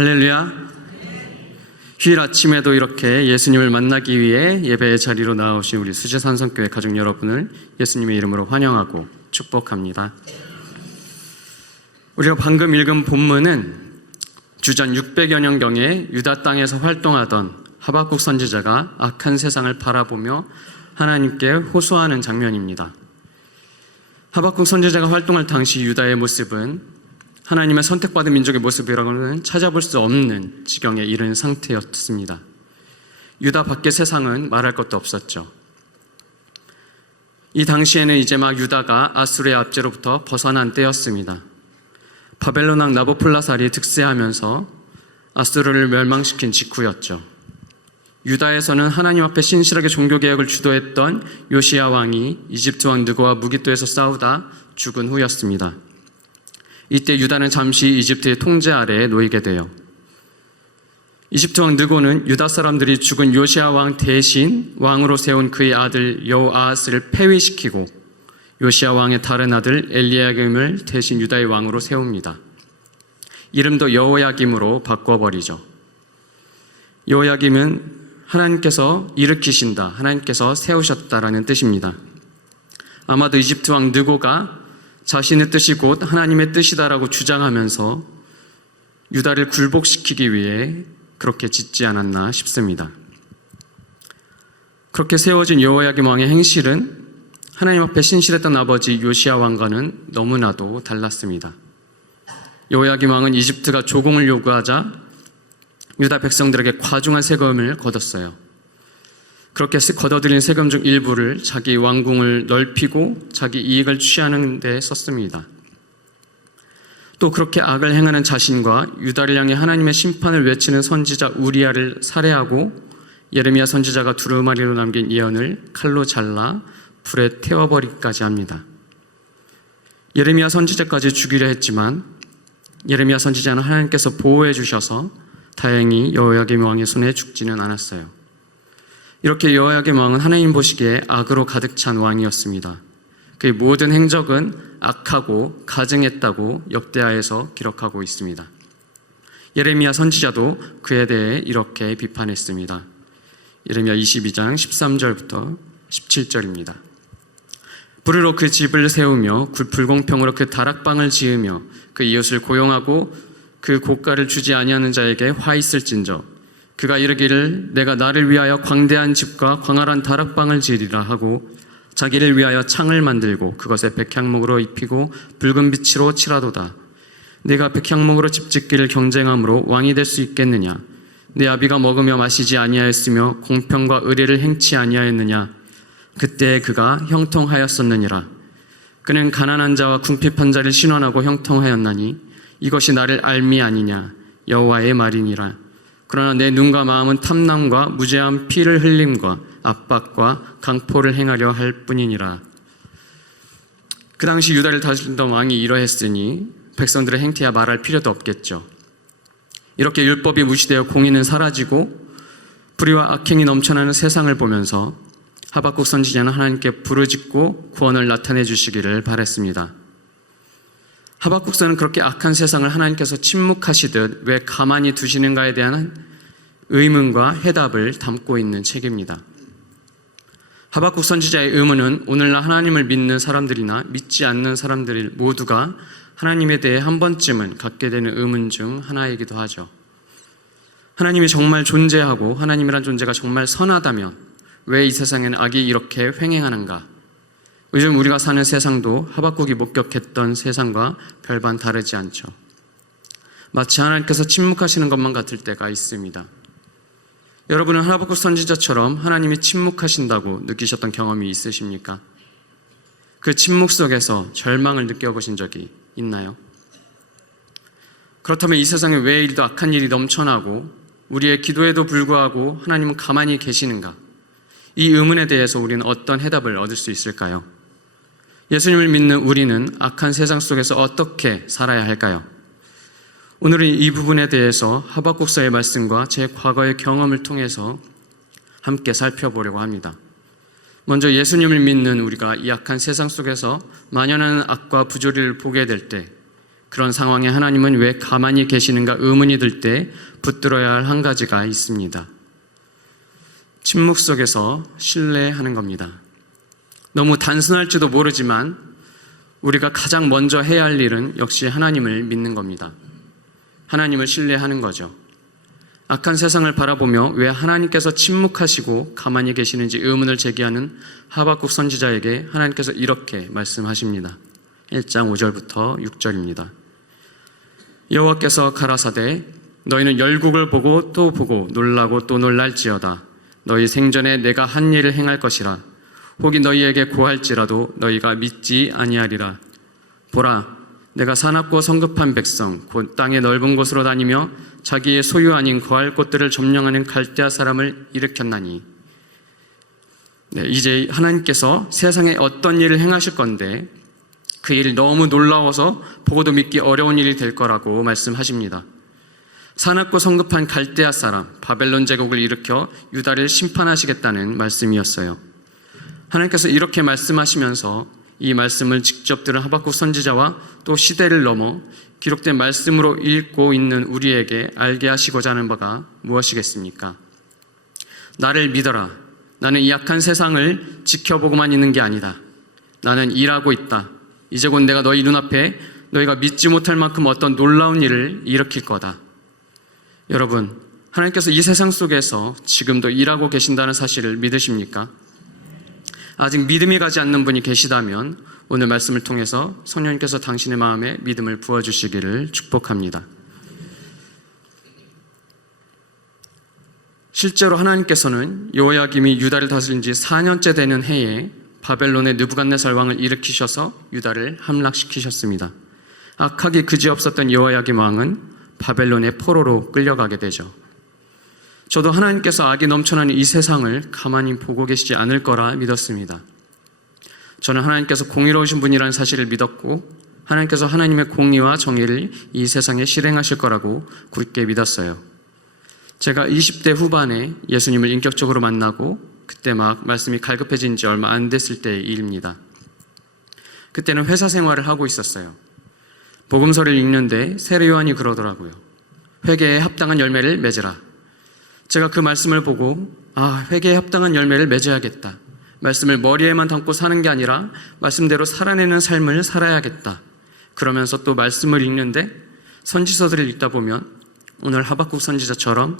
할렐루야. 휴일 아침에도 이렇게 예수님을 만나기 위해 예배의 자리로 나오신 우리 수지산성교회 가족 여러분을 예수님의 이름으로 환영하고 축복합니다. 우리가 방금 읽은 본문은 주전 600여 년경에 유다 땅에서 활동하던 하박국 선지자가 악한 세상을 바라보며 하나님께 호소하는 장면입니다. 하박국 선지자가 활동할 당시 유다의 모습은 하나님의 선택받은 민족의 모습이라고는 찾아볼 수 없는 지경에 이른 상태였습니다. 유다 밖의 세상은 말할 것도 없었죠. 이 당시에는 이제 막 유다가 아수르의 압제로부터 벗어난 때였습니다. 바벨론 왕 나보폴라살이 득세하면서 아수르를 멸망시킨 직후였죠. 유다에서는 하나님 앞에 신실하게 종교개혁을 주도했던 요시야 왕이 이집트 왕 느고와 무깃도에서 싸우다 죽은 후였습니다. 이때 유다는 잠시 이집트의 통제 아래에 놓이게 돼요. 이집트 왕 느고는 유다 사람들이 죽은 요시야 왕 대신 왕으로 세운 그의 아들 여호아스를 폐위시키고 요시야 왕의 다른 아들 엘리야김을 대신 유다의 왕으로 세웁니다. 이름도 여호야김으로 바꿔버리죠. 여호야김은 하나님께서 일으키신다, 하나님께서 세우셨다라는 뜻입니다. 아마도 이집트 왕 느고가 자신의 뜻이 곧 하나님의 뜻이다라고 주장하면서 유다를 굴복시키기 위해 그렇게 짓지 않았나 싶습니다. 그렇게 세워진 여호야김 왕의 행실은 하나님 앞에 신실했던 아버지 요시야 왕과는 너무나도 달랐습니다. 여호야김 왕은 이집트가 조공을 요구하자 유다 백성들에게 과중한 세금을 걷었어요. 그렇게 걷어들인 세금 중 일부를 자기 왕궁을 넓히고 자기 이익을 취하는 데 썼습니다. 또 그렇게 악을 행하는 자신과 유다를 향해 하나님의 심판을 외치는 선지자 우리야를 살해하고 예레미야 선지자가 두루마리로 남긴 예언을 칼로 잘라 불에 태워버리기까지 합니다. 예레미야 선지자까지 죽이려 했지만 예레미야 선지자는 하나님께서 보호해 주셔서 다행히 여호야김 왕의 손에 죽지는 않았어요. 이렇게 여호야김 왕은 하나님 보시기에 악으로 가득 찬 왕이었습니다. 그의 모든 행적은 악하고 가증했다고 역대하에서 기록하고 있습니다. 예레미야 선지자도 그에 대해 이렇게 비판했습니다. 예레미야 22장 13절부터 17절입니다. 불의로 그 집을 세우며 불공평으로 그 다락방을 지으며 그 이웃을 고용하고 그 고가를 주지 아니하는 자에게 화 있을진저 그가 이르기를 내가 나를 위하여 광대한 집과 광활한 다락방을 지으리라 하고 자기를 위하여 창을 만들고 그것에 백향목으로 입히고 붉은 빛으로 칠하도다. 내가 백향목으로 집 짓기를 경쟁함으로 왕이 될 수 있겠느냐? 내 아비가 먹으며 마시지 아니하였으며 공평과 의례를 행치 아니하였느냐? 그때 그가 형통하였었느니라. 그는 가난한 자와 궁핍한 자를 신원하고 형통하였나니 이것이 나를 알미 아니냐? 여호와의 말이니라. 그러나 내 눈과 마음은 탐남과 무죄한 피를 흘림과 압박과 강포를 행하려 할 뿐이니라. 그 당시 유다를 다스리던 왕이 이러했으니 백성들의 행태야 말할 필요도 없겠죠. 이렇게 율법이 무시되어 공의는 사라지고 불의와 악행이 넘쳐나는 세상을 보면서 하박국 선지자는 하나님께 부르짖고 구원을 나타내 주시기를 바랬습니다. 하박국서는 그렇게 악한 세상을 하나님께서 침묵하시듯 왜 가만히 두시는가에 대한 의문과 해답을 담고 있는 책입니다. 하박국 선지자의 의문은 오늘날 하나님을 믿는 사람들이나 믿지 않는 사람들 모두가 하나님에 대해 한 번쯤은 갖게 되는 의문 중 하나이기도 하죠. 하나님이 정말 존재하고 하나님이란 존재가 정말 선하다면 왜 이 세상에는 악이 이렇게 횡행하는가? 요즘 우리가 사는 세상도 하박국이 목격했던 세상과 별반 다르지 않죠. 마치 하나님께서 침묵하시는 것만 같을 때가 있습니다. 여러분은 하박국 선지자처럼 하나님이 침묵하신다고 느끼셨던 경험이 있으십니까? 그 침묵 속에서 절망을 느껴보신 적이 있나요? 그렇다면 이 세상에 왜 이리도 악한 일이 넘쳐나고 우리의 기도에도 불구하고 하나님은 가만히 계시는가? 이 의문에 대해서 우리는 어떤 해답을 얻을 수 있을까요? 예수님을 믿는 우리는 악한 세상 속에서 어떻게 살아야 할까요? 오늘은 이 부분에 대해서 하박국서의 말씀과 제 과거의 경험을 통해서 함께 살펴보려고 합니다. 먼저 예수님을 믿는 우리가 이 악한 세상 속에서 만연하는 악과 부조리를 보게 될 때 그런 상황에 하나님은 왜 가만히 계시는가 의문이 들 때 붙들어야 할 한 가지가 있습니다. 침묵 속에서 신뢰하는 겁니다. 너무 단순할지도 모르지만 우리가 가장 먼저 해야 할 일은 역시 하나님을 믿는 겁니다. 하나님을 신뢰하는 거죠. 악한 세상을 바라보며 왜 하나님께서 침묵하시고 가만히 계시는지 의문을 제기하는 하박국 선지자에게 하나님께서 이렇게 말씀하십니다. 1장 5절부터 6절입니다. 여호와께서 가라사대 너희는 열국을 보고 또 보고 놀라고 또 놀랄지어다. 너희 생전에 내가 한 일을 행할 것이라. 혹이 너희에게 고할지라도 너희가 믿지 아니하리라. 보라, 내가 사납고 성급한 백성 곧 땅의 넓은 곳으로 다니며 자기의 소유 아닌 거할 곳들을 점령하는 갈대아 사람을 일으켰나니. 이제 하나님께서 세상에 어떤 일을 행하실 건데 그 일이 너무 놀라워서 보고도 믿기 어려운 일이 될 거라고 말씀하십니다. 사납고 성급한 갈대아 사람 바벨론 제국을 일으켜 유다를 심판하시겠다는 말씀이었어요. 하나님께서 이렇게 말씀하시면서 이 말씀을 직접 들은 하박국 선지자와 또 시대를 넘어 기록된 말씀으로 읽고 있는 우리에게 알게 하시고자 하는 바가 무엇이겠습니까? 나를 믿어라. 나는 이 악한 세상을 지켜보고만 있는 게 아니다. 나는 일하고 있다. 이제 곧 내가 너희 눈앞에 너희가 믿지 못할 만큼 어떤 놀라운 일을 일으킬 거다. 여러분, 하나님께서 이 세상 속에서 지금도 일하고 계신다는 사실을 믿으십니까? 아직 믿음이 가지 않는 분이 계시다면 오늘 말씀을 통해서 성령님께서 당신의 마음에 믿음을 부어주시기를 축복합니다. 실제로 하나님께서는 여호야김이 유다를 다스린 지 4년째 되는 해에 바벨론의 느부갓네살 왕을 일으키셔서 유다를 함락시키셨습니다. 악하기 그지없었던 여호야김 왕은 바벨론의 포로로 끌려가게 되죠. 저도 하나님께서 악이 넘쳐나는 이 세상을 가만히 보고 계시지 않을 거라 믿었습니다. 저는 하나님께서 공의로우신 분이라는 사실을 믿었고 하나님께서 하나님의 공의와 정의를 이 세상에 실행하실 거라고 굳게 믿었어요. 제가 20대 후반에 예수님을 인격적으로 만나고 그때 막 말씀이 갈급해진 지 얼마 안 됐을 때의 일입니다. 그때는 회사 생활을 하고 있었어요. 복음서를 읽는데 세례 요한이 그러더라고요. 회개에 합당한 열매를 맺으라. 제가 그 말씀을 보고 회개에 합당한 열매를 맺어야겠다. 말씀을 머리에만 담고 사는 게 아니라 말씀대로 살아내는 삶을 살아야겠다. 그러면서 또 말씀을 읽는데 선지서들을 읽다 보면 오늘 하박국 선지자처럼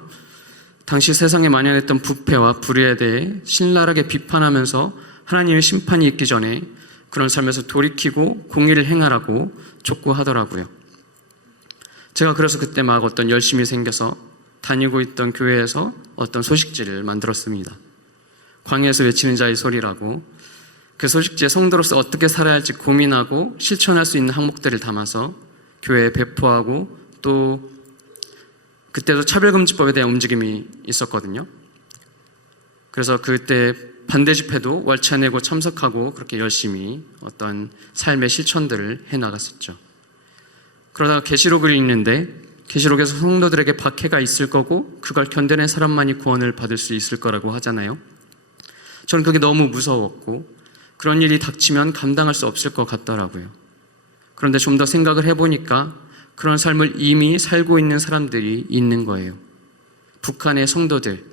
당시 세상에 만연했던 부패와 불의에 대해 신랄하게 비판하면서 하나님의 심판이 있기 전에 그런 삶에서 돌이키고 공의를 행하라고 촉구하더라고요. 제가 그래서 그때 막 어떤 열심이 생겨서 다니고 있던 교회에서 어떤 소식지를 만들었습니다. 광야에서 외치는 자의 소리라고. 그 소식지에 성도로서 어떻게 살아야 할지 고민하고 실천할 수 있는 항목들을 담아서 교회에 배포하고 또 그때도 차별금지법에 대한 움직임이 있었거든요. 그래서 그때 반대 집회도 월차내고 참석하고 그렇게 열심히 어떤 삶의 실천들을 해나갔었죠. 그러다가 계시록을 읽는데 계시록에서 성도들에게 박해가 있을 거고 그걸 견뎌낸 사람만이 구원을 받을 수 있을 거라고 하잖아요. 저는 그게 너무 무서웠고 그런 일이 닥치면 감당할 수 없을 것 같더라고요. 그런데 좀 더 생각을 해보니까 그런 삶을 이미 살고 있는 사람들이 있는 거예요. 북한의 성도들,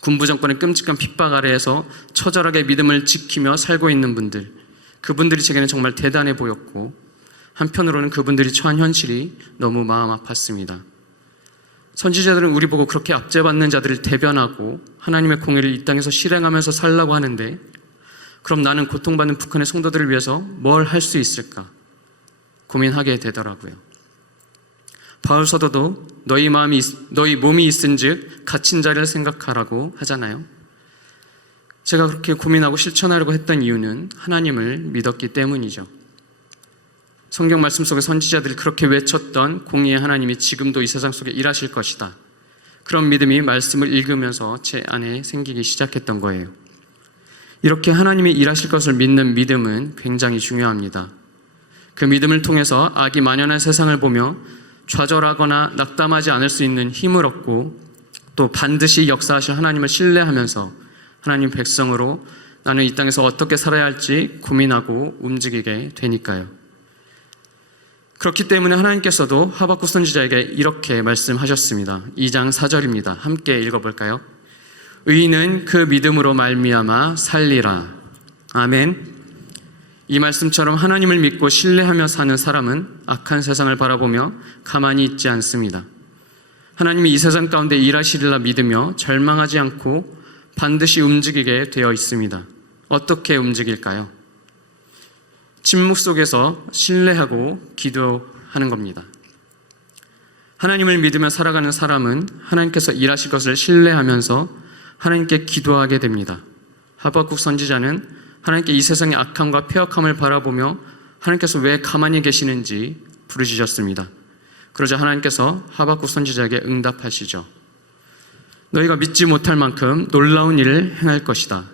군부 정권의 끔찍한 핍박 아래에서 처절하게 믿음을 지키며 살고 있는 분들, 그분들이 제게는 정말 대단해 보였고 한편으로는 그분들이 처한 현실이 너무 마음 아팠습니다. 선지자들은 우리 보고 그렇게 압제받는 자들을 대변하고 하나님의 공의를 이 땅에서 실행하면서 살라고 하는데 그럼 나는 고통받는 북한의 성도들을 위해서 뭘 할 수 있을까 고민하게 되더라고요. 바울 사도도 너희 몸이 있은즉 갇힌 자를 생각하라고 하잖아요. 제가 그렇게 고민하고 실천하려고 했던 이유는 하나님을 믿었기 때문이죠. 성경 말씀 속에 선지자들이 그렇게 외쳤던 공의의 하나님이 지금도 이 세상 속에 일하실 것이다. 그런 믿음이 말씀을 읽으면서 제 안에 생기기 시작했던 거예요. 이렇게 하나님이 일하실 것을 믿는 믿음은 굉장히 중요합니다. 그 믿음을 통해서 악이 만연한 세상을 보며 좌절하거나 낙담하지 않을 수 있는 힘을 얻고 또 반드시 역사하실 하나님을 신뢰하면서 하나님 백성으로 나는 이 땅에서 어떻게 살아야 할지 고민하고 움직이게 되니까요. 그렇기 때문에 하나님께서도 하박국 선지자에게 이렇게 말씀하셨습니다. 2장 4절입니다. 함께 읽어볼까요? 의인은 그 믿음으로 말미암아 살리라. 아멘. 이 말씀처럼 하나님을 믿고 신뢰하며 사는 사람은 악한 세상을 바라보며 가만히 있지 않습니다. 하나님이 이 세상 가운데 일하시리라 믿으며 절망하지 않고 반드시 움직이게 되어 있습니다. 어떻게 움직일까요? 침묵 속에서 신뢰하고 기도하는 겁니다. 하나님을 믿으며 살아가는 사람은 하나님께서 일하실 것을 신뢰하면서 하나님께 기도하게 됩니다. 하박국 선지자는 하나님께 이 세상의 악함과 폐역함을 바라보며 하나님께서 왜 가만히 계시는지 부르짖었습니다. 그러자 하나님께서 하박국 선지자에게 응답하시죠. 너희가 믿지 못할 만큼 놀라운 일을 행할 것이다.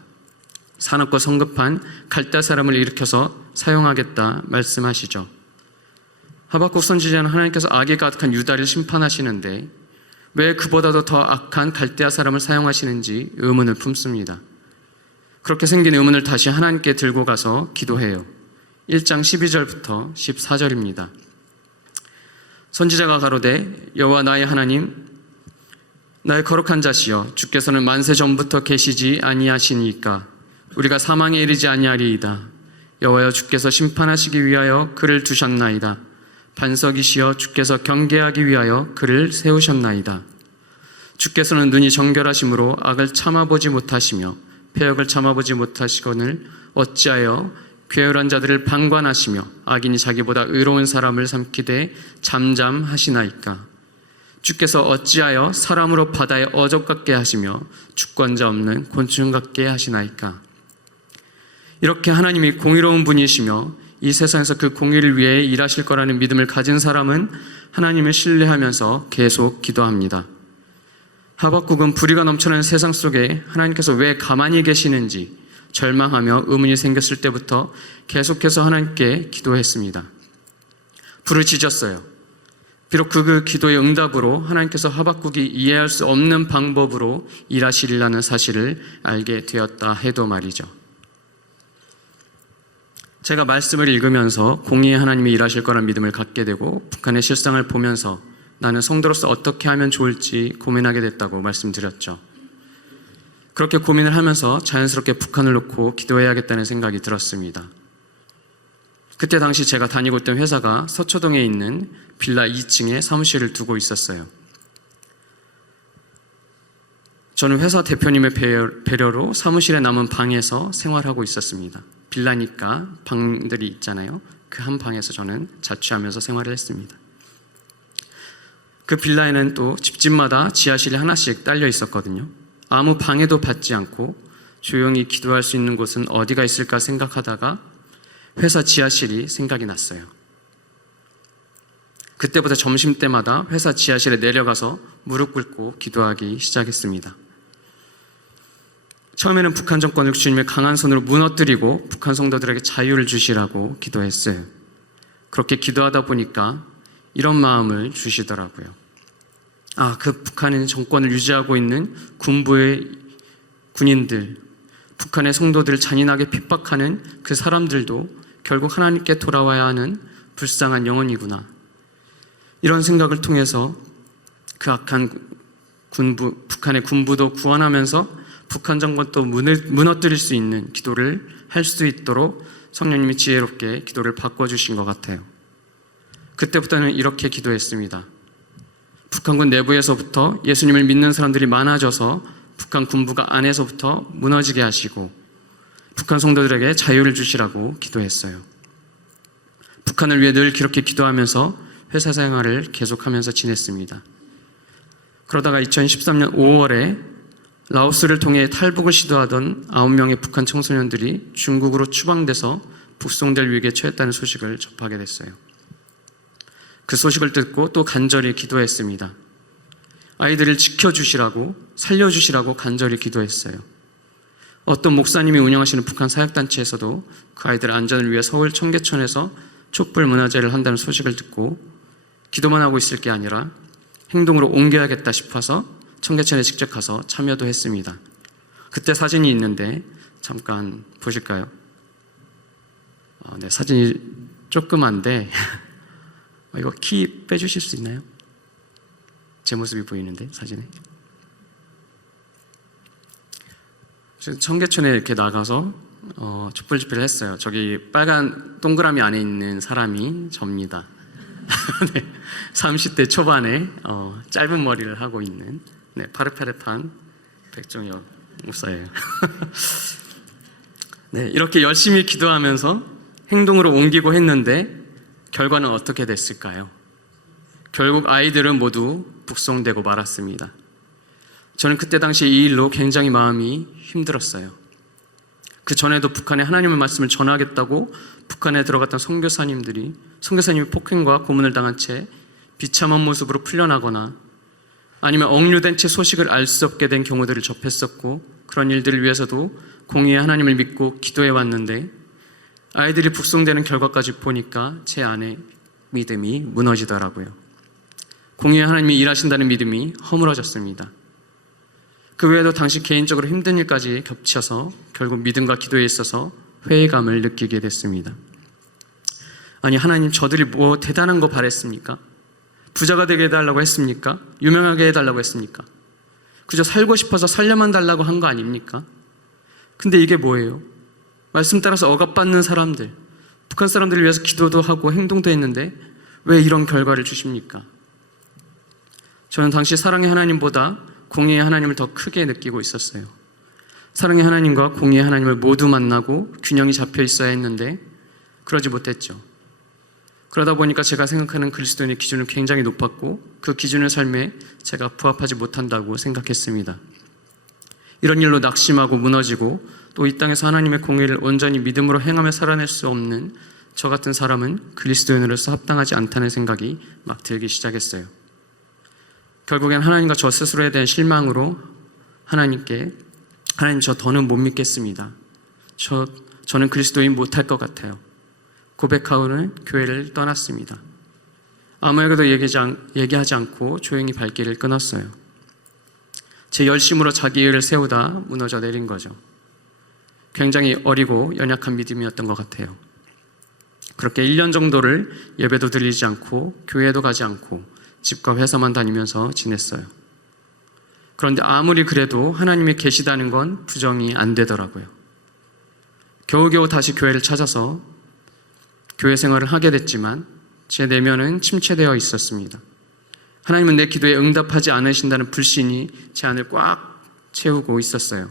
사납고 성급한 갈대아 사람을 일으켜서 사용하겠다 말씀하시죠. 하박국 선지자는 하나님께서 악이 가득한 유다를 심판하시는데 왜 그보다도 더 악한 갈대아 사람을 사용하시는지 의문을 품습니다. 그렇게 생긴 의문을 다시 하나님께 들고 가서 기도해요. 1장 12절부터 14절입니다. 선지자가 가로되 여호와 나의 하나님 나의 거룩한 자시여 주께서는 만세 전부터 계시지 아니하시니까 우리가 사망에 이르지 아니하리이다. 여호와여 주께서 심판하시기 위하여 그를 두셨나이다. 반석이시여 주께서 경계하기 위하여 그를 세우셨나이다. 주께서는 눈이 정결하심으로 악을 참아보지 못하시며 폐역을 참아보지 못하시거늘 어찌하여 괴열한 자들을 방관하시며 악인이 자기보다 의로운 사람을 삼키되 잠잠하시나이까. 주께서 어찌하여 사람으로 바다에 어족 같게 하시며 주권자 없는 곤충 같게 하시나이까. 이렇게 하나님이 공의로운 분이시며 이 세상에서 그 공의를 위해 일하실 거라는 믿음을 가진 사람은 하나님을 신뢰하면서 계속 기도합니다. 하박국은 불의가 넘쳐나는 세상 속에 하나님께서 왜 가만히 계시는지 절망하며 의문이 생겼을 때부터 계속해서 하나님께 기도했습니다. 부르짖었어요. 비록 그 기도의 응답으로 하나님께서 하박국이 이해할 수 없는 방법으로 일하시리라는 사실을 알게 되었다 해도 말이죠. 제가 말씀을 읽으면서 공의의 하나님이 일하실 거라는 믿음을 갖게 되고 북한의 실상을 보면서 나는 성도로서 어떻게 하면 좋을지 고민하게 됐다고 말씀드렸죠. 그렇게 고민을 하면서 자연스럽게 북한을 놓고 기도해야겠다는 생각이 들었습니다. 그때 당시 제가 다니고 있던 회사가 서초동에 있는 빌라 2층에 사무실을 두고 있었어요. 저는 회사 대표님의 배려로 사무실에 남은 방에서 생활하고 있었습니다. 빌라니까 방들이 있잖아요. 그 한 방에서 저는 자취하면서 생활을 했습니다. 그 빌라에는 또 집집마다 지하실이 하나씩 딸려 있었거든요. 아무 방해도 받지 않고 조용히 기도할 수 있는 곳은 어디가 있을까 생각하다가 회사 지하실이 생각이 났어요. 그때부터 점심때마다 회사 지하실에 내려가서 무릎 꿇고 기도하기 시작했습니다. 처음에는 북한 정권을 주님의 강한 손으로 무너뜨리고 북한 성도들에게 자유를 주시라고 기도했어요. 그렇게 기도하다 보니까 이런 마음을 주시더라고요. 그 북한의 정권을 유지하고 있는 군부의 군인들, 북한의 성도들을 잔인하게 핍박하는 그 사람들도 결국 하나님께 돌아와야 하는 불쌍한 영혼이구나. 이런 생각을 통해서 그 악한 북한의 군부도 구원하면서 북한 정권도 무너뜨릴 수 있는 기도를 할 수 있도록 성령님이 지혜롭게 기도를 바꿔주신 것 같아요. 그때부터는 이렇게 기도했습니다. 북한군 내부에서부터 예수님을 믿는 사람들이 많아져서 북한 군부가 안에서부터 무너지게 하시고 북한 성도들에게 자유를 주시라고 기도했어요. 북한을 위해 늘 그렇게 기도하면서 회사 생활을 계속하면서 지냈습니다. 그러다가 2013년 5월에 라오스를 통해 탈북을 시도하던 9명의 북한 청소년들이 중국으로 추방돼서 북송될 위기에 처했다는 소식을 접하게 됐어요. 그 소식을 듣고 또 간절히 기도했습니다. 아이들을 지켜주시라고, 살려주시라고 간절히 기도했어요. 어떤 목사님이 운영하시는 북한 사역단체에서도 그 아이들 안전을 위해 서울 청계천에서 촛불 문화제를 한다는 소식을 듣고 기도만 하고 있을 게 아니라 행동으로 옮겨야겠다 싶어서 청계천에 직접 가서 참여도 했습니다. 그때 사진이 있는데 잠깐 보실까요? 네, 사진이 조그만데 이거 키 빼주실 수 있나요? 제 모습이 보이는데 사진에. 청계천에 이렇게 나가서 촛불 집회를 했어요. 저기 빨간 동그라미 안에 있는 사람이 접니다. 네, 30대 초반에 짧은 머리를 하고 있는 파릇파릇한 백종혁 목사예요. 네, 이렇게 열심히 기도하면서 행동으로 옮기고 했는데 결과는 어떻게 됐을까요? 결국 아이들은 모두 북송되고 말았습니다. 저는 그때 당시 이 일로 굉장히 마음이 힘들었어요. 그 전에도 북한에 하나님의 말씀을 전하겠다고 북한에 들어갔던 선교사님이 폭행과 고문을 당한 채 비참한 모습으로 풀려나거나 아니면 억류된 채 소식을 알 수 없게 된 경우들을 접했었고, 그런 일들을 위해서도 공의의 하나님을 믿고 기도해 왔는데 아이들이 북송되는 결과까지 보니까 제 안에 믿음이 무너지더라고요. 공의의 하나님이 일하신다는 믿음이 허물어졌습니다. 그 외에도 당시 개인적으로 힘든 일까지 겹쳐서 결국 믿음과 기도에 있어서 회의감을 느끼게 됐습니다. 아니, 하나님, 저들이 뭐 대단한 거 바랬습니까? 부자가 되게 해달라고 했습니까? 유명하게 해달라고 했습니까? 그저 살고 싶어서 살려만 달라고 한 거 아닙니까? 근데 이게 뭐예요? 말씀 따라서 억압받는 사람들, 북한 사람들을 위해서 기도도 하고 행동도 했는데 왜 이런 결과를 주십니까? 저는 당시 사랑의 하나님보다 공의의 하나님을 더 크게 느끼고 있었어요. 사랑의 하나님과 공의의 하나님을 모두 만나고 균형이 잡혀 있어야 했는데 그러지 못했죠. 그러다 보니까 제가 생각하는 그리스도인의 기준은 굉장히 높았고 그 기준의 삶에 제가 부합하지 못한다고 생각했습니다. 이런 일로 낙심하고 무너지고 또 이 땅에서 하나님의 공의를 온전히 믿음으로 행하며 살아낼 수 없는 저 같은 사람은 그리스도인으로서 합당하지 않다는 생각이 막 들기 시작했어요. 결국엔 하나님과 저 스스로에 대한 실망으로 하나님, 저 더는 못 믿겠습니다. 저는 그리스도인 못할 것 같아요. 고백하고는 교회를 떠났습니다. 아무에게도 얘기하지 않고 조용히 발길을 끊었어요. 제 열심으로 자기 의를 세우다 무너져 내린 거죠. 굉장히 어리고 연약한 믿음이었던 것 같아요. 그렇게 1년 정도를 예배도 드리지 않고 교회도 가지 않고 집과 회사만 다니면서 지냈어요. 그런데 아무리 그래도 하나님이 계시다는 건 부정이 안 되더라고요. 겨우겨우 다시 교회를 찾아서 교회 생활을 하게 됐지만 제 내면은 침체되어 있었습니다. 하나님은 내 기도에 응답하지 않으신다는 불신이 제 안을 꽉 채우고 있었어요.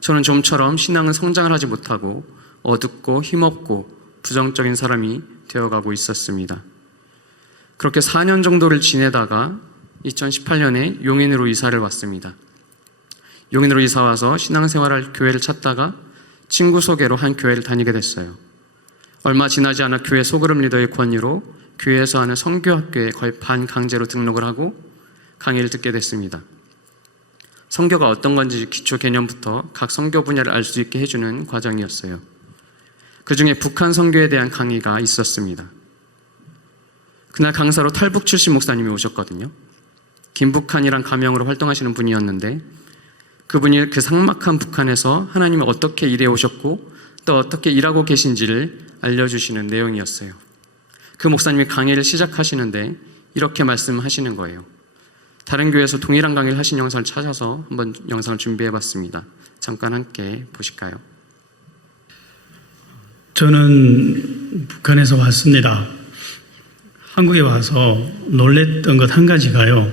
저는 좀처럼 신앙은 성장을 하지 못하고 어둡고 힘없고 부정적인 사람이 되어가고 있었습니다. 그렇게 4년 정도를 지내다가 2018년에 용인으로 이사를 왔습니다. 용인으로 이사 와서 신앙생활할 교회를 찾다가 친구 소개로 한 교회를 다니게 됐어요. 얼마 지나지 않아 교회 소그룹 리더의 권유로 교회에서 하는 선교학교에 거의 반강제로 등록을 하고 강의를 듣게 됐습니다. 선교가 어떤 건지 기초 개념부터 각 선교 분야를 알 수 있게 해주는 과정이었어요. 그 중에 북한 선교에 대한 강의가 있었습니다. 그날 강사로 탈북 출신 목사님이 오셨거든요. 김북한이란 가명으로 활동하시는 분이었는데 그분이 그 삭막한 북한에서 하나님이 어떻게 일해 오셨고 또 어떻게 일하고 계신지를 알려주시는 내용이었어요. 그 목사님이 강의를 시작하시는데 이렇게 말씀하시는 거예요. 다른 교회에서 동일한 강의를 하신 영상을 찾아서 한번 영상을 준비해봤습니다. 잠깐 함께 보실까요? 저는 북한에서 왔습니다. 한국에 와서 놀랬던 것 한 가지가요.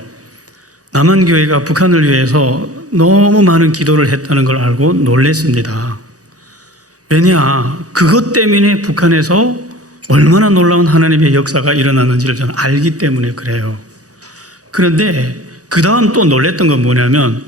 남한교회가 북한을 위해서 너무 많은 기도를 했다는 걸 알고 놀랬습니다. 왜냐, 그것 때문에 북한에서 얼마나 놀라운 하나님의 역사가 일어나는지를 저는 알기 때문에 그래요. 그런데 그 다음 또 놀랬던 건 뭐냐면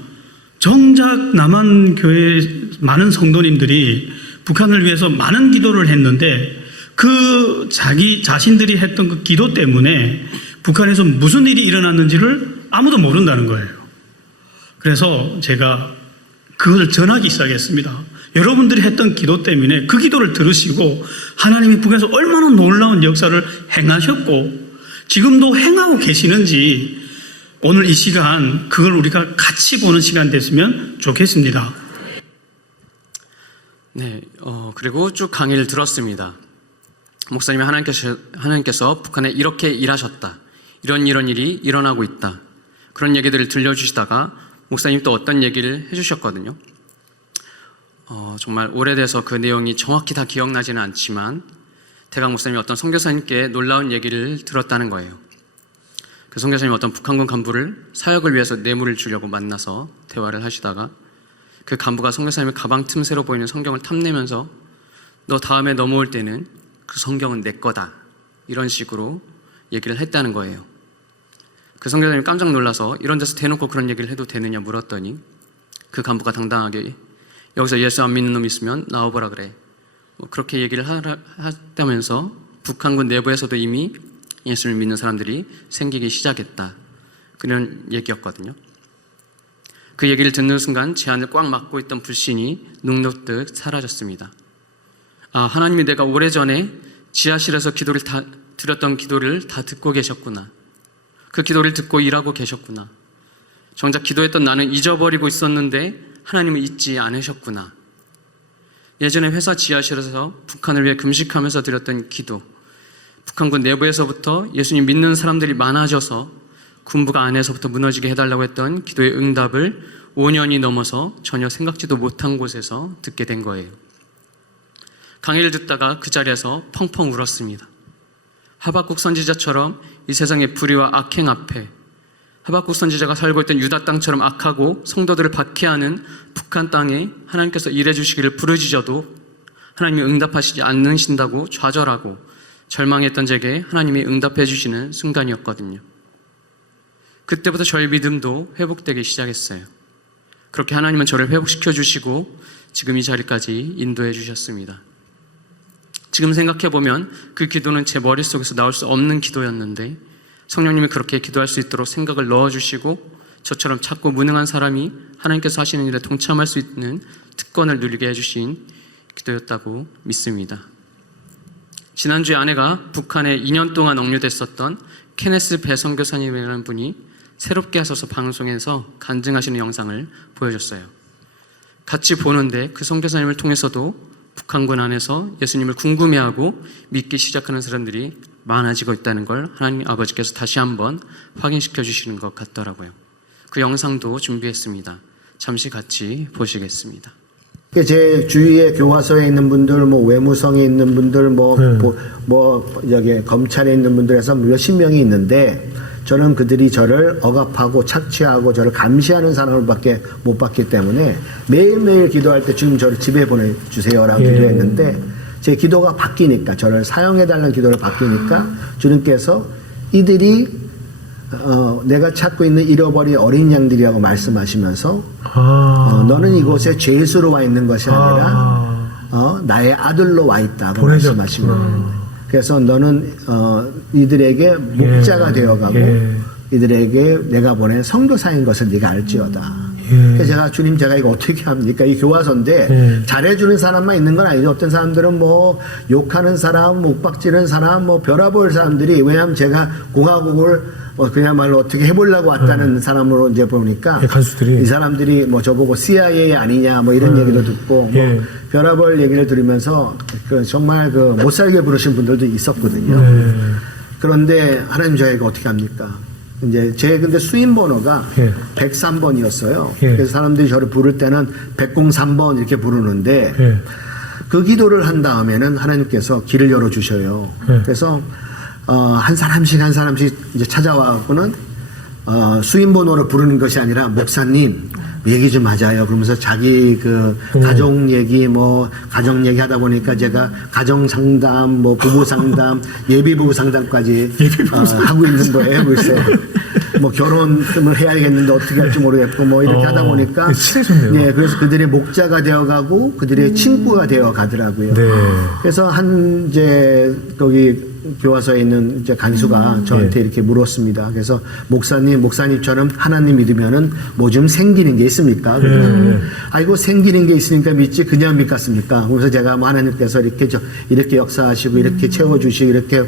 정작 남한교회 많은 성도님들이 북한을 위해서 많은 기도를 했는데 그 자기 자신들이 했던 그 기도 때문에 북한에서 무슨 일이 일어났는지를 아무도 모른다는 거예요. 그래서 제가 그걸 전하기 시작했습니다. 여러분들이 했던 기도 때문에 그 기도를 들으시고 하나님이 북한에서 얼마나 놀라운 역사를 행하셨고 지금도 행하고 계시는지 오늘 이 시간 그걸 우리가 같이 보는 시간 됐으면 좋겠습니다. 네, 그리고 쭉 강의를 들었습니다. 목사님이 하나님께서 북한에 이렇게 일하셨다. 이런 일이 일어나고 있다. 그런 얘기들을 들려주시다가 목사님 또 어떤 얘기를 해주셨거든요. 정말 오래돼서 그 내용이 정확히 다 기억나지는 않지만 대강 목사님이 어떤 선교사님께 놀라운 얘기를 들었다는 거예요. 그 선교사님이 어떤 북한군 간부를 사역을 위해서 뇌물을 주려고 만나서 대화를 하시다가 그 간부가 선교사님의 가방 틈새로 보이는 성경을 탐내면서 너 다음에 넘어올 때는 그 성경은 내 거다. 이런 식으로 얘기를 했다는 거예요. 그 선교사님이 깜짝 놀라서 이런 데서 대놓고 그런 얘기를 해도 되느냐 물었더니 그 간부가 당당하게 여기서 예수 안 믿는 놈 있으면 나와보라 그래. 그렇게 얘기를 하다면서 북한군 내부에서도 이미 예수를 믿는 사람들이 생기기 시작했다. 그런 얘기였거든요. 그 얘기를 듣는 순간 제 안을 꽉 막고 있던 불신이 눅눅듯 사라졌습니다. 하나님이 내가 오래전에 지하실에서 드렸던 기도를 다 듣고 계셨구나. 그 기도를 듣고 일하고 계셨구나. 정작 기도했던 나는 잊어버리고 있었는데 하나님은 잊지 않으셨구나. 예전에 회사 지하실에서 북한을 위해 금식하면서 드렸던 기도, 북한군 내부에서부터 예수님 믿는 사람들이 많아져서 군부가 안에서부터 무너지게 해달라고 했던 기도의 응답을 5년이 넘어서 전혀 생각지도 못한 곳에서 듣게 된 거예요. 강의를 듣다가 그 자리에서 펑펑 울었습니다. 하박국 선지자처럼 이 세상의 불의와 악행 앞에 하박국 선지자가 살고 있던 유다 땅처럼 악하고 성도들을 박해하는 북한 땅에 하나님께서 일해 주시기를 부르짖어도 하나님이 응답하시지 않으신다고 좌절하고 절망했던 제게 하나님이 응답해 주시는 순간이었거든요. 그때부터 저의 믿음도 회복되기 시작했어요. 그렇게 하나님은 저를 회복시켜 주시고 지금 이 자리까지 인도해 주셨습니다. 지금 생각해보면 그 기도는 제 머릿속에서 나올 수 없는 기도였는데 성령님이 그렇게 기도할 수 있도록 생각을 넣어주시고 저처럼 찾고 무능한 사람이 하나님께서 하시는 일에 동참할 수 있는 특권을 누리게 해주신 기도였다고 믿습니다. 지난주에 아내가 북한에 2년 동안 억류됐었던 케네스 배 선교사님이라는 분이 새롭게 하셔서 방송에서 간증하시는 영상을 보여줬어요. 같이 보는데 그 선교사님을 통해서도 북한군 안에서 예수님을 궁금해하고 믿기 시작하는 사람들이 많아지고 있다는 걸 하나님 아버지께서 다시 한번 확인시켜 주시는 것 같더라고요. 그 영상도 준비했습니다. 잠시 같이 보시겠습니다. 제 주위에 교과서에 있는 분들, 외무성에 있는 분들, 여기 검찰에 있는 분들에서 몇십 명이 있는데 저는 그들이 저를 억압하고 착취하고 저를 감시하는 사람을밖에 못 봤기 때문에 매일매일 기도할 때 주님 저를 집에 보내주세요라고 기도했는데 제 기도가 바뀌니까 저를 사용해달라는 기도를 바뀌니까 주님께서 이들이 내가 찾고 있는 잃어버린 어린 양들이라고 말씀하시면서 너는 이곳에 죄수로 와 있는 것이 아니라 나의 아들로 와 있다고 말씀하시면 그래서 너는 이들에게 목자가 되어가고 이들에게 내가 보낸 선교사인 것을 네가 알지어다. 그래서 제가 주님 제가 이거 어떻게 합니까? 이 교화서인데 잘해주는 사람만 있는 건 아니죠. 어떤 사람들은 욕하는 사람, 옥박지르는 사람, 벼라볼 사람들이 왜냐하면 제가 공화국을 그야말로 어떻게 해보려고 왔다는 사람으로 이제 보니까 간수들이 이 사람들이 저보고 CIA 아니냐 이런 얘기도 듣고 벼라볼 얘기를 들으면서 정말 못 살게 부르신 분들도 있었거든요. 그런데 하나님 저희가 어떻게 합니까? 이제 근데 수임 번호가 103번이었어요. 그래서 사람들이 저를 부를 때는 103번 이렇게 부르는데 그 기도를 한 다음에는 하나님께서 길을 열어 주셔요. 그래서 한 사람씩 이제 찾아와갖고는 수임 번호를 부르는 것이 아니라 목사님 얘기 좀 하자요. 그러면서 자기 가정 얘기 가정 얘기 하다 보니까 제가 가정 상담 부부 상담 예비부부 상담까지 하고 있는 거예요. 글쎄 결혼을 해야겠는데 어떻게 할지 모르겠고 이렇게 하다 보니까 친해졌네요. 그래서 그들의 목자가 되어가고 그들의 친구가 되어 가더라고요. 그래서 거기 교화서에 있는 이제 간수가 저한테 이렇게 물었습니다. 그래서 목사님처럼 하나님 믿으면은 좀 생기는 게 있습니까? 아이고 생기는 게 있으니까 믿지 그냥 믿겠습니까? 그래서 제가 하나님께서 이렇게 역사하시고 이렇게 채워주시고 이렇게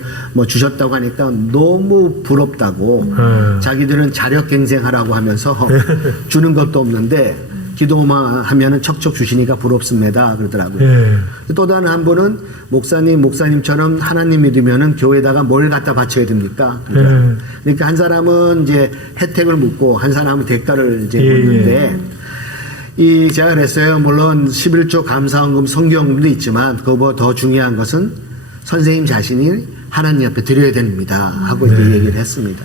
주셨다고 하니까 너무 부럽다고 자기들은 자력갱생하라고 하면서 주는 것도 없는데 기도만 하면은 척척 주시니까 부럽습니다. 그러더라고요. 예. 또 다른 한 분은 목사님처럼 하나님 믿으면은 교회에다가 뭘 갖다 바쳐야 됩니까? 그러니까 한 사람은 이제 혜택을 묻고 한 사람은 대가를 이제 묻는데 제가 그랬어요. 물론 11조 감사헌금 성경도 있지만 그거보다 더 중요한 것은 선생님 자신이 하나님 앞에 드려야 됩니다. 하고 이제 얘기를 했습니다.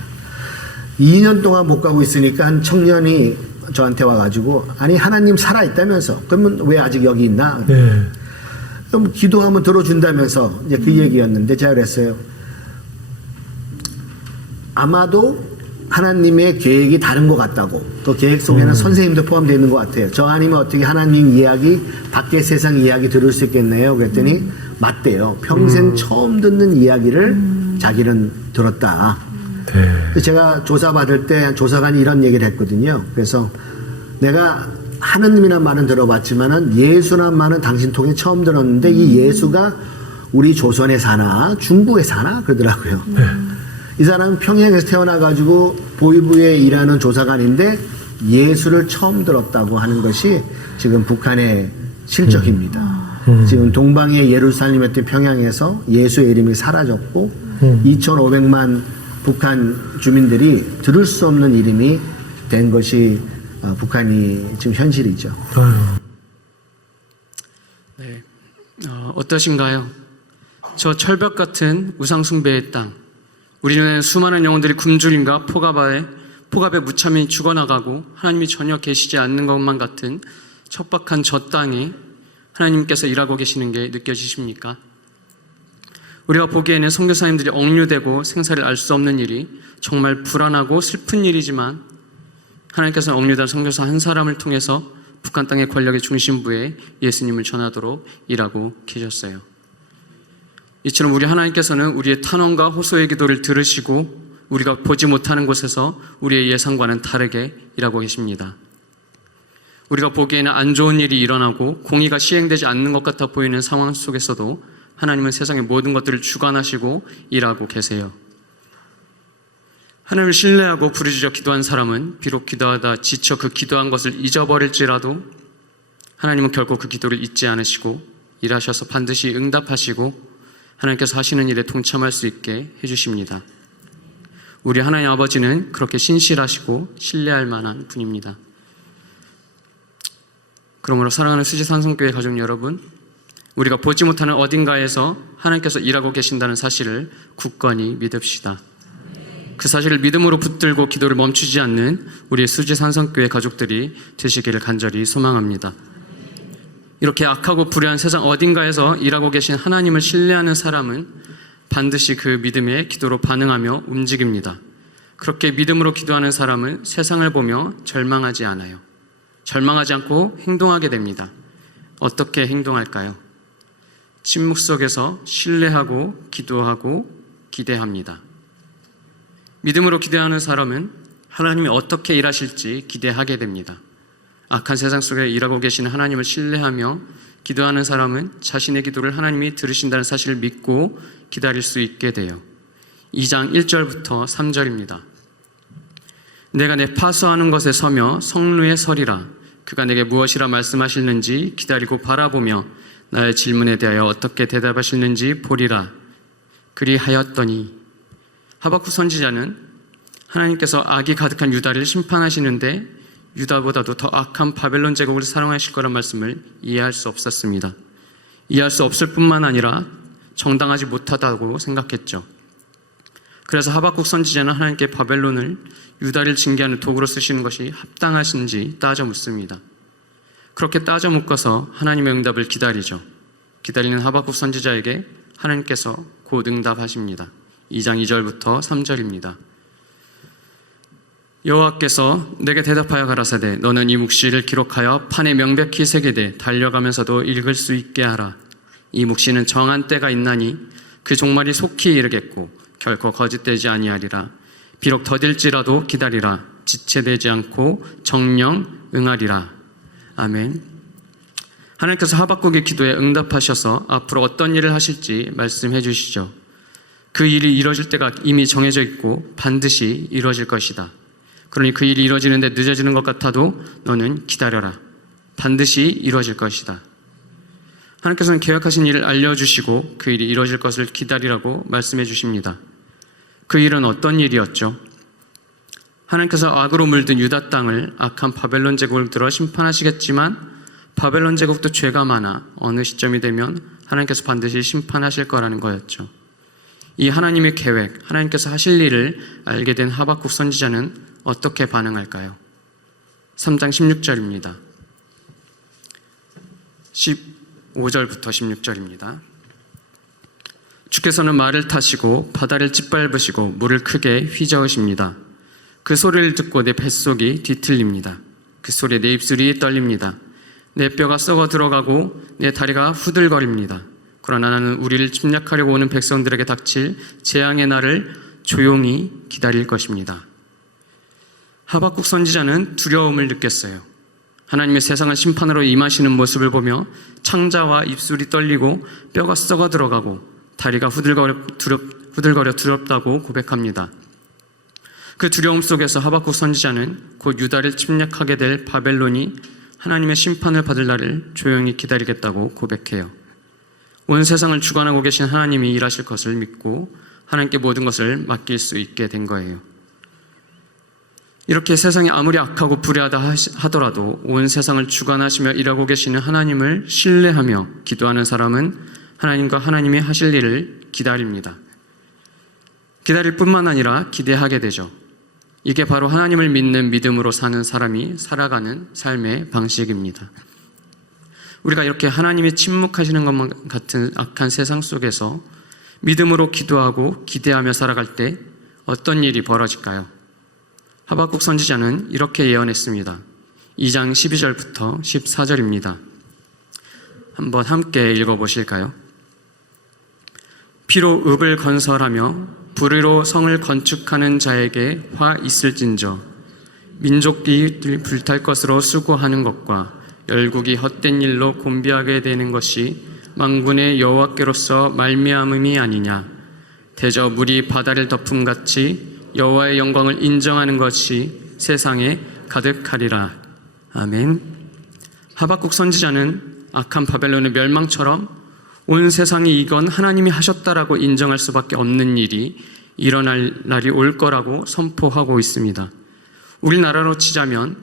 2년 동안 못 가고 있으니까 한 청년이 저한테 와가지고 아니 하나님 살아있다면서 그러면 왜 아직 여기 있나? 그럼 기도하면 들어준다면서 이제 그 얘기였는데 제가 그랬어요. 아마도 하나님의 계획이 다른 것 같다고. 그 계획 속에는 선생님도 포함되어 있는 것 같아요. 저 아니면 어떻게 하나님 이야기, 밖의 세상 이야기 들을 수 있겠네요. 그랬더니 맞대요. 평생 처음 듣는 이야기를 자기는 들었다. 제가 조사받을 때 조사관이 이런 얘기를 했거든요. 그래서 내가 하느님이란 말은 들어봤지만은 예수란 말은 당신 통해 처음 들었는데 이 예수가 우리 조선에 사나 중국에 사나 그러더라고요. 이 사람은 평양에서 태어나가지고 보이부에 일하는 조사관인데 예수를 처음 들었다고 하는 것이 지금 북한의 실적입니다. 지금 동방의 예루살렘이었던 평양에서 예수의 이름이 사라졌고 2,500만 북한 주민들이 들을 수 없는 이름이 된 것이 북한이 지금 현실이죠. 네, 어떠신가요? 저 철벽 같은 우상숭배의 땅, 우리 눈에는 수많은 영혼들이 굶주림과 폭압에 무참히 죽어나가고 하나님이 전혀 계시지 않는 것만 같은 척박한 저 땅에 하나님께서 일하고 계시는 게 느껴지십니까? 우리가 보기에는 선교사님들이 억류되고 생사를 알 수 없는 일이 정말 불안하고 슬픈 일이지만 하나님께서는 억류된 선교사 한 사람을 통해서 북한 땅의 권력의 중심부에 예수님을 전하도록 일하고 계셨어요. 이처럼 우리 하나님께서는 우리의 탄원과 호소의 기도를 들으시고 우리가 보지 못하는 곳에서 우리의 예상과는 다르게 일하고 계십니다. 우리가 보기에는 안 좋은 일이 일어나고 공의가 시행되지 않는 것 같아 보이는 상황 속에서도 하나님은 세상의 모든 것들을 주관하시고 일하고 계세요. 하나님을 신뢰하고 부르짖어 기도한 사람은 비록 기도하다 지쳐 그 기도한 것을 잊어버릴지라도 하나님은 결코 그 기도를 잊지 않으시고 일하셔서 반드시 응답하시고 하나님께서 하시는 일에 동참할 수 있게 해주십니다. 우리 하나님 아버지는 그렇게 신실하시고 신뢰할 만한 분입니다. 그러므로 사랑하는 수지산성교회 가족 여러분, 우리가 보지 못하는 어딘가에서 하나님께서 일하고 계신다는 사실을 굳건히 믿읍시다. 그 사실을 믿음으로 붙들고 기도를 멈추지 않는 우리의 수지산성교회 가족들이 되시기를 간절히 소망합니다. 이렇게 악하고 불의한 세상 어딘가에서 일하고 계신 하나님을 신뢰하는 사람은 반드시 그 믿음의 기도로 반응하며 움직입니다. 그렇게 믿음으로 기도하는 사람은 세상을 보며 절망하지 않아요. 절망하지 않고 행동하게 됩니다. 어떻게 행동할까요? 침묵 속에서 신뢰하고 기도하고 기대합니다. 믿음으로 기대하는 사람은 하나님이 어떻게 일하실지 기대하게 됩니다. 악한 세상 속에 일하고 계시는 하나님을 신뢰하며 기도하는 사람은 자신의 기도를 하나님이 들으신다는 사실을 믿고 기다릴 수 있게 돼요. 2장 1절부터 3절입니다. 내가 내 파수하는 것에 서며 성루에 서리라. 그가 내게 무엇이라 말씀하실는지 기다리고 바라보며 나의 질문에 대하여 어떻게 대답하실는지 보리라. 그리하였더니 하박국 선지자는 하나님께서 악이 가득한 유다를 심판하시는데 유다보다도 더 악한 바벨론 제국을 사용하실 거란 말씀을 이해할 수 없었습니다. 이해할 수 없을 뿐만 아니라 정당하지 못하다고 생각했죠. 그래서 하박국 선지자는 하나님께 바벨론을 유다를 징계하는 도구로 쓰시는 것이 합당하신지 따져 묻습니다. 그렇게 따져 묻고서 하나님의 응답을 기다리죠. 기다리는 하박국 선지자에게 하나님께서 곧 응답하십니다. 2장 2절부터 3절입니다. 여호와께서 내게 대답하여 가라사대 너는 이 묵시를 기록하여 판에 명백히 새기되 달려가면서도 읽을 수 있게 하라. 이 묵시는 정한 때가 있나니 그 종말이 속히 이르겠고 결코 거짓되지 아니하리라. 비록 더딜지라도 기다리라. 지체되지 않고 정령 응하리라. 아멘. 하나님께서 하박국의 기도에 응답하셔서 앞으로 어떤 일을 하실지 말씀해 주시죠. 그 일이 이루어질 때가 이미 정해져 있고 반드시 이루어질 것이다. 그러니 그 일이 이루어지는데 늦어지는 것 같아도 너는 기다려라. 반드시 이루어질 것이다. 하나님께서는 계획하신 일을 알려주시고 그 일이 이루어질 것을 기다리라고 말씀해 주십니다. 그 일은 어떤 일이었죠? 하나님께서 악으로 물든 유다 땅을 악한 바벨론 제국을 들어 심판하시겠지만 바벨론 제국도 죄가 많아 어느 시점이 되면 하나님께서 반드시 심판하실 거라는 거였죠. 이 하나님의 계획, 하나님께서 하실 일을 알게 된 하박국 선지자는 어떻게 반응할까요? 3장 16절입니다. 15절부터 16절입니다. 주께서는 말을 타시고 바다를 짓밟으시고 물을 크게 휘저으십니다. 그 소리를 듣고 내 뱃속이 뒤틀립니다. 그 소리에 내 입술이 떨립니다. 내 뼈가 썩어 들어가고 내 다리가 후들거립니다. 그러나 나는 우리를 침략하려고 오는 백성들에게 닥칠 재앙의 날을 조용히 기다릴 것입니다. 하박국 선지자는 두려움을 느꼈어요. 하나님의 세상을 심판으로 임하시는 모습을 보며 창자와 입술이 떨리고 뼈가 썩어 들어가고 다리가 후들거려 두렵다고 고백합니다. 그 두려움 속에서 하박국 선지자는 곧 유다를 침략하게 될 바벨론이 하나님의 심판을 받을 날을 조용히 기다리겠다고 고백해요. 온 세상을 주관하고 계신 하나님이 일하실 것을 믿고 하나님께 모든 것을 맡길 수 있게 된 거예요. 이렇게 세상이 아무리 악하고 불의하다 하더라도 온 세상을 주관하시며 일하고 계시는 하나님을 신뢰하며 기도하는 사람은 하나님과 하나님이 하실 일을 기다립니다. 기다릴 뿐만 아니라 기대하게 되죠. 이게 바로 하나님을 믿는 믿음으로 사는 사람이 살아가는 삶의 방식입니다. 우리가 이렇게 하나님이 침묵하시는 것만 같은 악한 세상 속에서 믿음으로 기도하고 기대하며 살아갈 때 어떤 일이 벌어질까요? 하박국 선지자는 이렇게 예언했습니다. 2장 12절부터 14절입니다. 한번 함께 읽어보실까요? 피로 읍을 건설하며 불의로 성을 건축하는 자에게 화 있을진저 민족이 불탈 것으로 수고하는 것과 열국이 헛된 일로 곤비하게 되는 것이 만군의 여호와께로서 말미암음이 아니냐. 대저 물이 바다를 덮음같이 여호와의 영광을 인정하는 것이 세상에 가득하리라. 아멘. 하박국 선지자는 악한 바벨론의 멸망처럼 온 세상이 이건 하나님이 하셨다라고 인정할 수밖에 없는 일이 일어날 날이 올 거라고 선포하고 있습니다. 우리나라로 치자면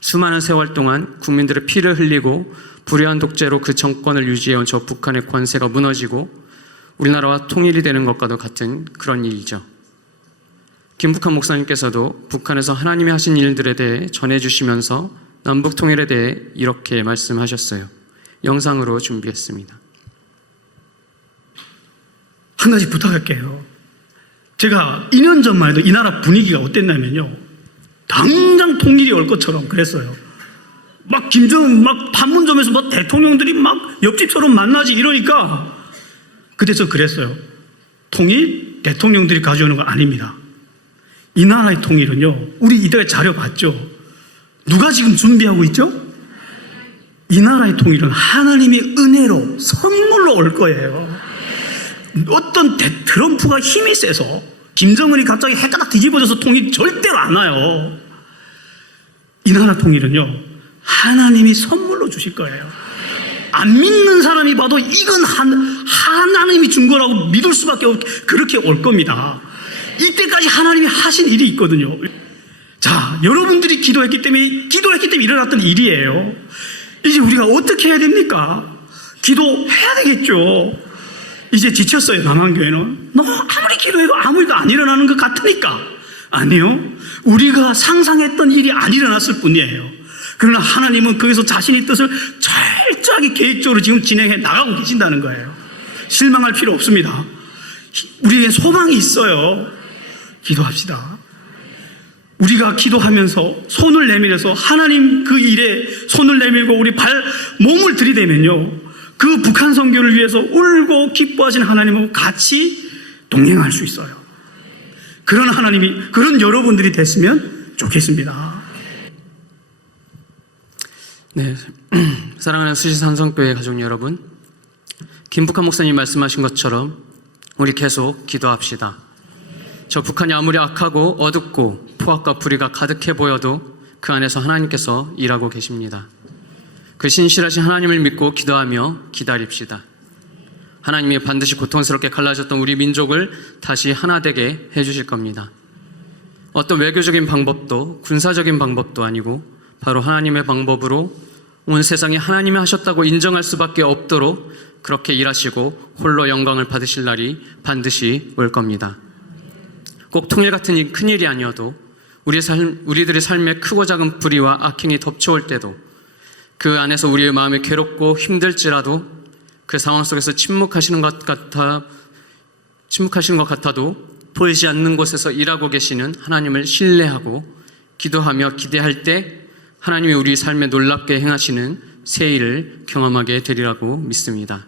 수많은 세월 동안 국민들의 피를 흘리고 불의한 독재로 그 정권을 유지해온 저 북한의 권세가 무너지고 우리나라와 통일이 되는 것과도 같은 그런 일이죠. 김북한 목사님께서도 북한에서 하나님이 하신 일들에 대해 전해주시면서 남북 통일에 대해 이렇게 말씀하셨어요. 영상으로 준비했습니다. 한 가지 부탁할게요. 제가 2년 전만 해도 이 나라 분위기가 어땠냐면요. 당장 통일이 올 것처럼 그랬어요. 막 김정은 막 판문점에서 막 대통령들이 막 옆집처럼 만나지 이러니까 그때서 그랬어요. 통일 대통령들이 가져오는 건 아닙니다. 이 나라의 통일은요. 우리 이때 자료 봤죠. 누가 지금 준비하고 있죠? 이 나라의 통일은 하나님의 은혜로 선물로 올 거예요. 어떤 트럼프가 힘이 세서 김정은이 갑자기 해가닥 뒤집어져서 통일 절대로 안 와요. 이 나라 통일은요. 하나님이 선물로 주실 거예요. 안 믿는 사람이 봐도 이건 하나님이 준 거라고 믿을 수밖에 그렇게 올 겁니다. 이때까지 하나님이 하신 일이 있거든요. 자, 여러분들이 기도했기 때문에 일어났던 일이에요. 이제 우리가 어떻게 해야 됩니까? 기도해야 되겠죠. 이제 지쳤어요. 남한교회는 너무 아무리 기도해도 아무 일도 안 일어나는 것 같으니까. 아니요, 우리가 상상했던 일이 안 일어났을 뿐이에요. 그러나 하나님은 거기서 자신의 뜻을 철저하게 계획적으로 지금 진행해 나가고 계신다는 거예요. 실망할 필요 없습니다. 우리에게 소망이 있어요. 기도합시다. 우리가 기도하면서 손을 내밀어서 하나님 그 일에 손을 내밀고 우리 몸을 들이대면요, 그 북한 선교를 위해서 울고 기뻐하신 하나님하고 같이 동행할 수 있어요. 그런 하나님이, 그런 여러분들이 됐으면 좋겠습니다. 네, 사랑하는 수지산성교회 가족 여러분, 김북한 목사님 말씀하신 것처럼 우리 계속 기도합시다. 저 북한이 아무리 악하고 어둡고 포악과 불의가 가득해 보여도 그 안에서 하나님께서 일하고 계십니다. 그 신실하신 하나님을 믿고 기도하며 기다립시다. 하나님이 반드시 고통스럽게 갈라졌던 우리 민족을 다시 하나 되게 해주실 겁니다. 어떤 외교적인 방법도 군사적인 방법도 아니고 바로 하나님의 방법으로 온 세상에 하나님이 하셨다고 인정할 수밖에 없도록 그렇게 일하시고 홀로 영광을 받으실 날이 반드시 올 겁니다. 꼭 통일 같은 큰일이 아니어도 우리들의 삶에 크고 작은 불의와 악행이 덮쳐올 때도 그 안에서 우리의 마음이 괴롭고 힘들지라도 그 상황 속에서 침묵하시는 것 같아도 보이지 않는 곳에서 일하고 계시는 하나님을 신뢰하고 기도하며 기대할 때 하나님이 우리 삶에 놀랍게 행하시는 새 일을 경험하게 되리라고 믿습니다.